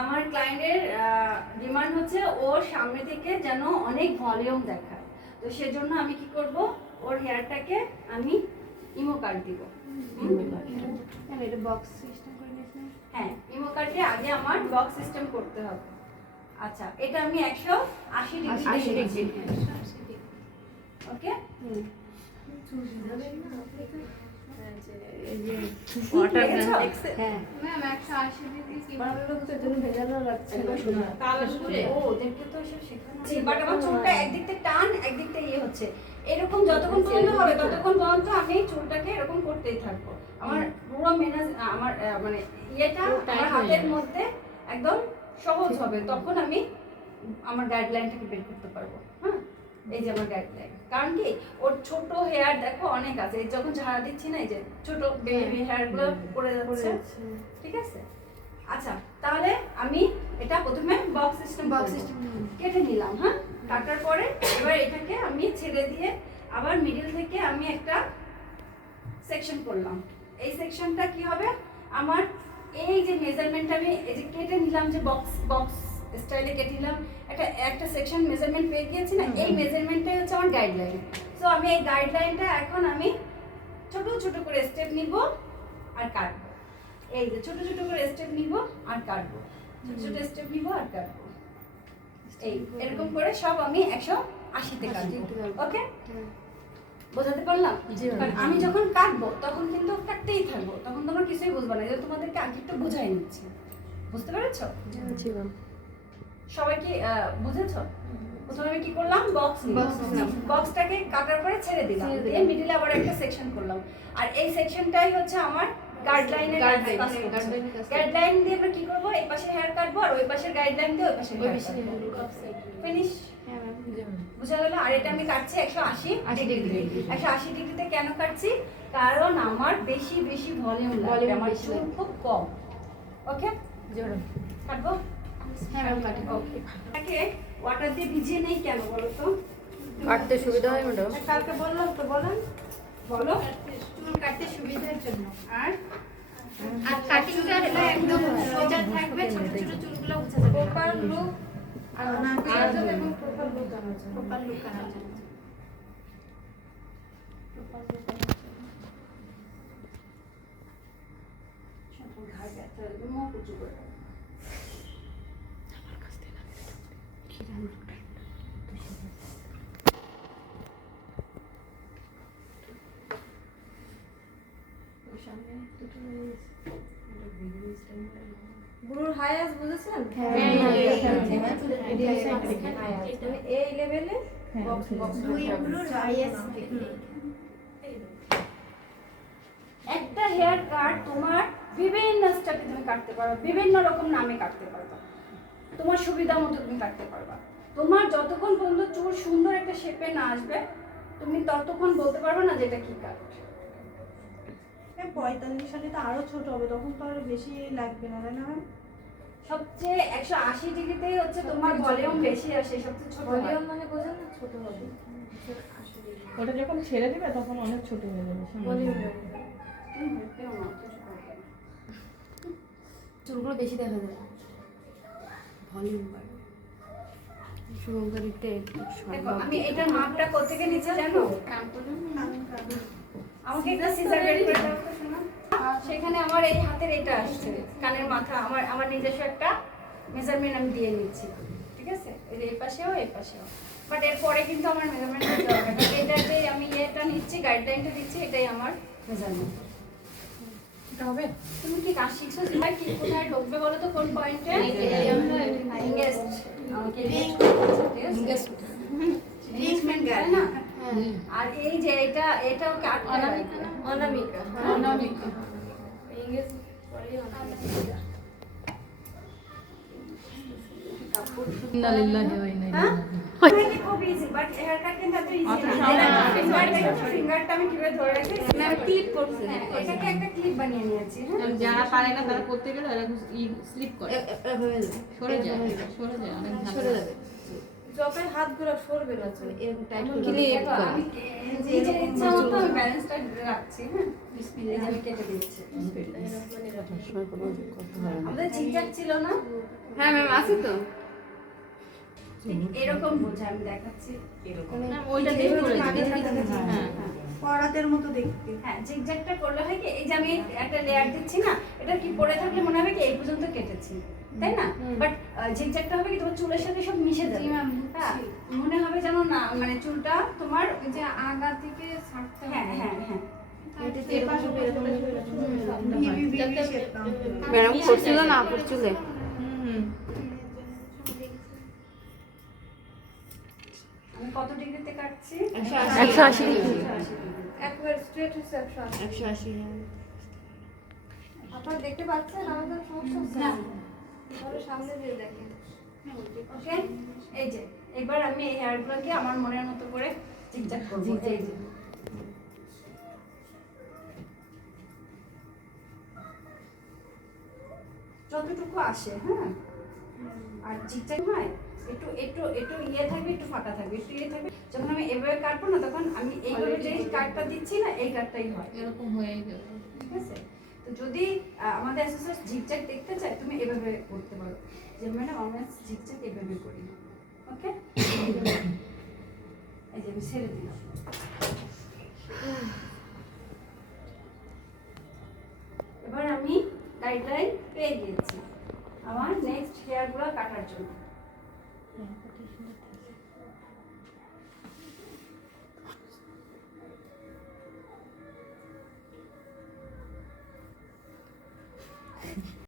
আমার ক্লায়েন্টের ডিমান্ড হচ্ছে ওর সামনে থেকে যেন অনেক ভলিউম দেখায়, তো সেজন্য আমি কি করব, ওর হেয়ারটাকে আমি ইমো কাট দিব। এটা বক্স সিস্টেম করে নিয়েছি। হ্যাঁ, ইমো কাটে আগে আমার বক্স সিস্টেম করতে হবে। আচ্ছা, এটা আমি 180 ডিগ্রি। ওকে, এই যে ওয়াটার গান দেখছে। হ্যাঁ ম্যাম 180 ডিগ্রি কি ভালো লাগছে, তুমি ভেজানো লাগছে না। ও দেখতে তো এসব শেখানো, বাট আমার চুলটা একদিক থেকে টান, একদিক থেকে ইয়ে হচ্ছে, এরকম যতক্ষণ পর্যন্ত হবে ততক্ষণ পর্যন্ত আমি চুলটাকে এরকম করতেই থাকবো। আমার পুরো মেনাজ আমার মানে ইয়েটা আমার হাতের মধ্যে একদম সহজ হবে, তখন আমি আমার গাইডলাইনটাকে বের করতে পারবো। হ্যাঁ, এই যে আমার গাইডলাইন, কারণ কি ওর ছোট হেয়ার দেখো অনেক আছে, যখন ঝাড়া দিচ্ছি না এই যে ছোট বেবি হেয়ার গুলো পড়ে যাচ্ছে, ঠিক আছে। আচ্ছা, তাহলে আমি এটা প্রথমে বক্স সিস্টেম কেটে নিলাম। হ্যাঁ, কাটার পরে এবার এটাকে আমি ছেড়ে দিয়ে আবার মিডল থেকে আমি একটা সেকশন করলাম। এই সেকশনটা কি হবে, আমার এই যে মেজারমেন্টটা আমি এই যে কেটে নিলাম, যে বক্স স্টাইলে কেটে নিলাম, একটা সেকশন মেজারমেন্ট পেয়ে গিয়েছি না, এই মেজারমেন্টটাই হচ্ছে আমার গাইডলাইন। সো আমি এই গাইডলাইনটা এখন আমি ছোট ছোট করে স্টেপ নিব আর কাটবো। এই যে ছোট ছোট করে স্টেপ নিব আর কাটবো, ছোট ছোট স্টেপ নিব আর কাটবো, এই এরকম করে সব আমি 180 তে কাটবো। ওকে, বোঝাতে পারলাম? কারণ আমি যখন কাটবো তখন কিন্তু কাটতেই থাকবো, তখন তোমরা কিছুই বুঝবে না, যে তোমাদেরকে আগে একটু বোঝাই নিচ্ছি। বুঝতে পেরেছো? জি ম্যাম। সবাই কি বুঝেছো? প্রথমে আমি কি করলাম, বক্সটাকে কাটার পরে ছেড়ে দিলাম, দিয়ে মিডলে আবার একটা সেকশন করলাম, আর এই সেকশনটাই হচ্ছে আমার গাইডলাইনের গাইডলাইন দিয়ে আমরা কি করব, এই পাশে হেয়ার কাটবো আর ওই পাশের গাইডলাইন দিয়ে ওই পাশে ফিনিশ। বুঝা গেল? আর এটা আমি কাটছি 180 ডিগ্রি। 180 ডিগ্রিতে কেন কাটছি, কারণ আমার বেশি বেশি ভলিউম লাগবে, আমার চুল খুব কম। ওকে, কাটবো। হ্যাঁ ম্যাম, কাটি। ওকে, এটাকে ওয়াটার দিয়ে ভিজিয়ে নেই কেন বলো তো? কাটতে সুবিধা হয় ম্যাডাম। কালকে বললাম তো, বলেন বলো। চুল কাটতে সুবিধার জন্য, আর কাটিংটা একদম সোজা থাকবে, ছোট ছোট চুলগুলো উঠে যাবে, প্রপার লুক আর এবং প্রপার লুক আনার জন্য। ঘাড় ব্যথা মুখ উঁচু করে বুড়োর হায়াস বুঝেছেন? এই লেভেলে একটা হেয়ার কাট তোমার বিভিন্ন স্টেপে তুমি কাটতে পারো, বিভিন্ন রকম নামে কাটতে পারবা, তোমার সুবিধা মতো তুমি কাটতে পারবা। তোমার যতক্ষণ পর্যন্ত চুল সুন্দর একটা শেপে না আসবে, তুমি ততক্ষণ বলতে পারবে না যে এটা কি কাট। 45 সালে তো আরো ছোট হবে, তখন তো আরো বেশি লাগবে না, তাই না ম্যাম? সবচেয়ে 180 ডিগ্রিতে হচ্ছে তোমার ভলিউম বেশি আসে, সবচেয়ে ছোট ভলিউম মানে বোঝেন না, ছোট হবে। ওটা যখন ছেড়ে দিবে তখন অনেক ছোট হয়ে যাবে ভলিউম চুলগুলো বেশি দেখা যাবে, ভলিউম বাড়বে। শুভঙ্করীতে দেখো আমি এটার মাপটা কোথা থেকে নিচে জানো? আমাকে একটা সিজার বের করে দাও তো শোনো। সেখানে আমার এই হাতের এটা আসছে, কানের মাথা, আমার নিজস্ব একটা মেজারমেন্ট আমি দিয়ে নিচ্ছি, ঠিক আছে? এই পাশেও এই পাশেও, বাট এরপরে কিন্তু আমার মেজারমেন্ট দিতে হবে না, এটাতে আমি এটা নিচ্ছি, গাইডলাইনটা দিচ্ছি, এটাই আমার মেজারমেন্ট। এটা হবে? তুমি কি কাজ শিখছো? তোমার কি কোথায় ঢুকবে বলো তো, কোন পয়েন্টে? ইংগেস্ট, আমাকে ইংগেজমেন্ট গায় না। আর এই যে এটাও কাট অনামিকা, অনামিকা ইংলিশ পড়ি অনামিকা। কাপড় ইন্নালিল্লাহি ওয়া ইন্না ইলাইহি রাজিউন। খুব ইজি, বাট হেয়ার কাট কিন্তু এত ইজি না। ফিঙ্গারটা আমি কিভাবে ধরে রাখি, আমি ক্লিপ করছি, এটাকে একটা ক্লিপ বানিয়ে নিয়েছি। হ্যাঁ, যারা পারে না তারা করতে গেলে এরা স্লিপ করে, সরে যায় অনেক, সরে যাবে। জপের হাতগুলো সরবে না তো এরকম টাইট করে Clear ধরো। আমি নিজের ইচ্ছা মতো আমি ব্যালেন্সটা রাখছি, হ্যাঁ এই যে আমি কেটে দিচ্ছি। আমাদের জিগজ্যাগ ছিল না, হ্যাঁ ম্যাম আছে তো। ঠিক এরকম বোঝা আমি দেখাচ্ছি এরকম। ওইটা দিয়ে করে হ্যাঁ পরাতের মতো দেখতে। হ্যাঁ জিগজ্যাগটা করলে হয় কি, এই যে আমি একটা লেয়ার দিচ্ছি না, এটা কি পরে থাকলে মনে হবে কি এই পর্যন্ত কেটেছি, তাই না? বাট জিগজ্যাগটা হবে কি তোমার চুলের সাথে সব মিশে যাবে। হ্যাঁ মনে হবে যেন না মানে চুলটা তোমার ওই যে আগা থেকে ছাড়তে হ্যাঁ হ্যাঁ হ্যাঁ ম্যাডাম করছিল না আপুর চুলে। আমি কত ডিগ্রিতে কাটছি? 180 ডিগ্রি। 180 ডিগ্রি। একবার স্ট্রেট হচ্ছে 180। 180 আপনারা দেখতে পাচ্ছেন আমাদের সমস্যা হচ্ছে না। তাহলে সামনে দিয়ে দেখেন। ওকে এই যে এবার আমি এই হেয়ারগুলোকে আমার মনের মতো করে জিগজ্যাগ করব। এই যে যতটুকু আসে, হ্যাঁ আর জিগজ্যাগ হয় একটু একটু একটু ইয়ে থাকবে, একটু ফাঁকা থাকবে, একটু ইয়ে থাকবে। যখন আমি এভাবে কাটবো না তখন আমি এইভাবে যে কাটটা দিচ্ছি না এই কাটটাই হয়, এরকম হয়ে গেল। ঠিক আছে? তো যদি আমাদের অ্যাসোসিয়েট জিগজ্যাগ দেখতে চায় তুমি এভাবে করতে পারো, যে ম্যাডাম আমরা জিগজ্যাগ এভাবে করি, ওকে? এই যে আমি ছেড়ে দিলাম। এবার আমি গাইডলাইন পেয়ে গিয়েছি আমার নেক্সট হেয়ারগুলো কাটার জন্য।